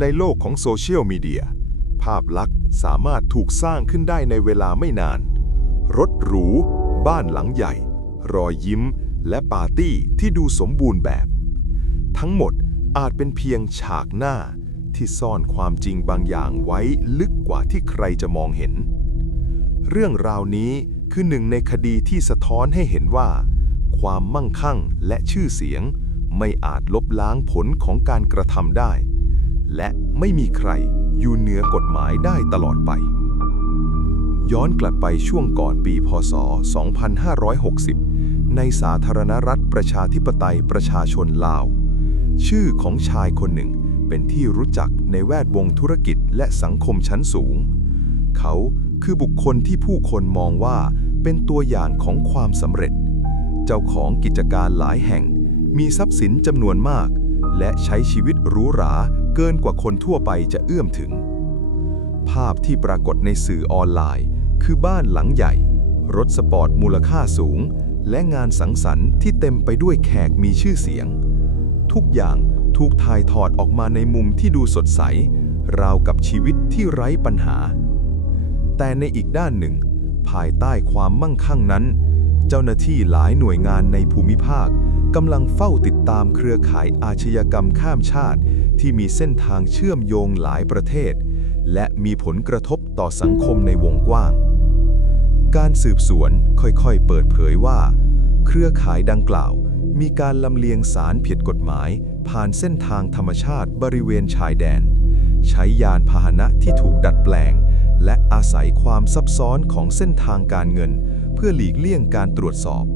ในโลกของโซเชียลมีเดีย ภาพลักษณ์สามารถถูกสร้างขึ้นได้ในเวลาไม่นาน รถหรู บ้านหลังใหญ่ รอยยิ้ม และปาร์ตี้ที่ดูสมบูรณ์แบบ ทั้งหมดอาจเป็นเพียงฉากหน้าที่ซ่อนความจริงบางอย่างไว้ลึกกว่าที่ใครจะมองเห็น เรื่องราวนี้คือหนึ่งในคดีที่สะท้อนให้เห็นว่า ความมั่งคั่งและชื่อเสียง ไม่อาจลบล้างผลของการกระทำได้ และไม่มีใครอยู่เหนือกฎหมายได้ตลอดไป ย้อนกลับไปช่วงก่อนปีพศ 2560 ในสาธารณรัฐประชาธิปไตยประชาชนลาว ชื่อของชายคนหนึ่งเป็นที่รู้จักในแวดวงธุรกิจและสังคมชั้นสูง เขาคือบุคคลที่ผู้คนมองว่าเป็นตัวอย่างของความสำเร็จ เจ้าของกิจการหลายแห่ง มีทรัพย์สินจำนวนมาก และใช้ชีวิตหรูหรา เกินกว่าคนทั่วไปจะเอื้อมถึง ภาพที่ปรากฏในสื่อออนไลน์ คือบ้านหลังใหญ่ รถสปอร์ตมูลค่าสูง และงานสังสรรค์ที่เต็มไปด้วยแขกมีชื่อเสียง ทุกอย่างถูกถ่ายทอดออกมาในมุมที่ดูสดใส ราวกับชีวิตที่ไร้ปัญหา แต่ในอีกด้านหนึ่ง ภายใต้ความมั่งคั่งนั้น เจ้าหน้าที่หลายหน่วยงานในภูมิภาค กำลังเฝ้าติดตามเครือข่ายอาชญากรรมข้ามชาติ ที่มีเส้นทางเชื่อมโยงหลายประเทศ และมีผลกระทบต่อสังคมในวงกว้าง การสืบสวนค่อยๆ เปิดเผยว่า เครือข่ายดังกล่าว มีการลำเลียงสารผิดกฎหมาย ผ่านเส้นทางธรรมชาติบริเวณชายแดน ใช้ยานพาหนะที่ถูกดัดแปลง และอาศัยความซับซ้อนของเส้นทางการเงิน เพื่อหลีกเลี่ยงการตรวจสอบ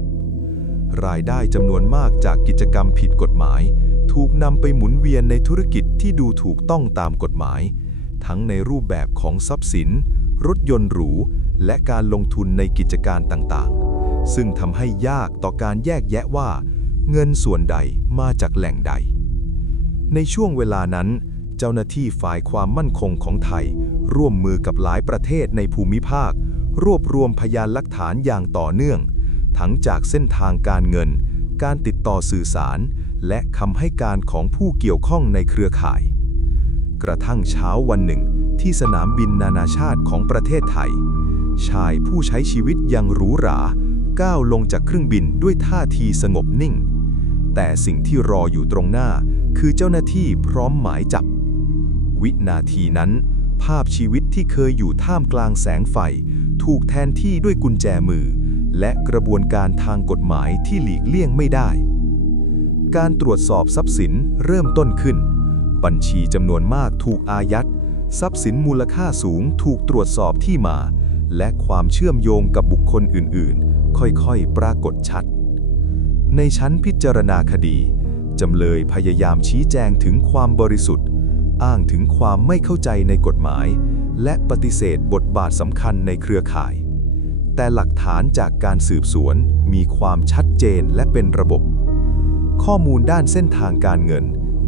รายได้จำนวนมากจากกิจกรรมผิดกฎหมาย ถูกนำไปหมุนเวียนในธุรกิจที่ดูถูกต้องตามกฎหมาย ทั้งในรูปแบบของทรัพย์สิน รถยนต์หรู และการลงทุนในกิจการต่างๆ ซึ่งทำให้ยากต่อการแยกแยะว่า เงินส่วนใดมาจากแหล่งใด ในช่วงเวลานั้นเจ้าหน้าที่ฝ่ายความมั่นคงของไทย ร่วมมือกับหลายประเทศในภูมิภาค รวบรวมพยานหลักฐานอย่างต่อเนื่อง ทั้งจากเส้นทางการเงิน การติดต่อสื่อสาร และคำให้การของผู้เกี่ยวข้องในเครือข่าย กระทั่งเช้าวันหนึ่ง ที่สนามบินนานาชาติของประเทศไทย ชายผู้ใช้ชีวิตยังหรูหรา ก้าวลงจากเครื่องบินด้วยท่าทีสงบนิ่ง แต่สิ่งที่รออยู่ตรงหน้า คือเจ้าหน้าที่พร้อมหมายจับ วินาทีนั้น ภาพชีวิตที่เคยอยู่ท่ามกลางแสงไฟ ถูกแทนที่ด้วยกุญแจมือ และกระบวนการทางกฎหมายที่หลีกเลี่ยงไม่ได้ การตรวจสอบทรัพย์สินเริ่มต้นขึ้น บัญชีจำนวนมากถูกอายัด ทรัพย์สินมูลค่าสูงถูกตรวจสอบที่มา และความเชื่อมโยงกับบุคคลอื่นๆ ค่อยๆ ปรากฏชัด ในชั้นพิจารณาคดี จำเลยพยายามชี้แจงถึงความบริสุทธิ์ อ้างถึงความไม่เข้าใจในกฎหมาย และปฏิเสธบทบาทสำคัญในเครือข่าย แต่หลักฐานจากการสืบสวนมีความชัดเจนและเป็นระบบ ข้อมูลด้านเส้นทางการเงิน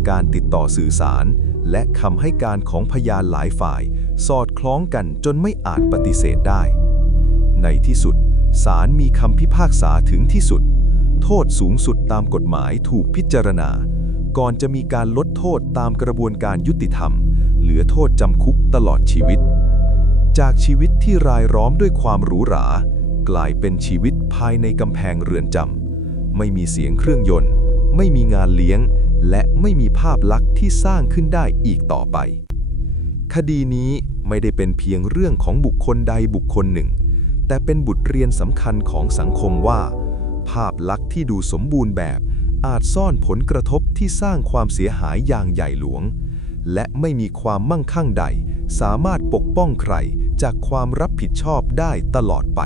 การติดต่อสื่อสาร และคำให้การของพยานหลายฝ่าย สอดคล้องกันจนไม่อาจปฏิเสธได้ ในที่สุดศาลมีคำพิพากษาถึงที่สุด โทษสูงสุดตามกฎหมายถูกพิจารณา ก่อนจะมีการลดโทษตามกระบวนการยุติธรรม เหลือโทษจำคุกตลอดชีวิต จากชีวิตที่รายล้อมด้วยความหรูหรา กลายเป็นชีวิตภายในกำแพงเรือนจำไม่มีเสียงเครื่องยนต์ ไม่มีงานเลี้ยง และไม่มีภาพลักษณ์ที่สร้างขึ้นได้อีกต่อไป คดีนี้ไม่ได้เป็นเพียงเรื่องของบุคคลใดบุคคลหนึ่ง แต่เป็นบทเรียนสำคัญของสังคมว่า ภาพลักษณ์ที่ดูสมบูรณ์แบบ อาจซ่อนผลกระทบที่สร้างความเสียหายอย่างใหญ่หลวง และไม่มีความมั่งคั่งใดสามารถปกป้องใคร จากความรับผิดชอบได้ตลอดไป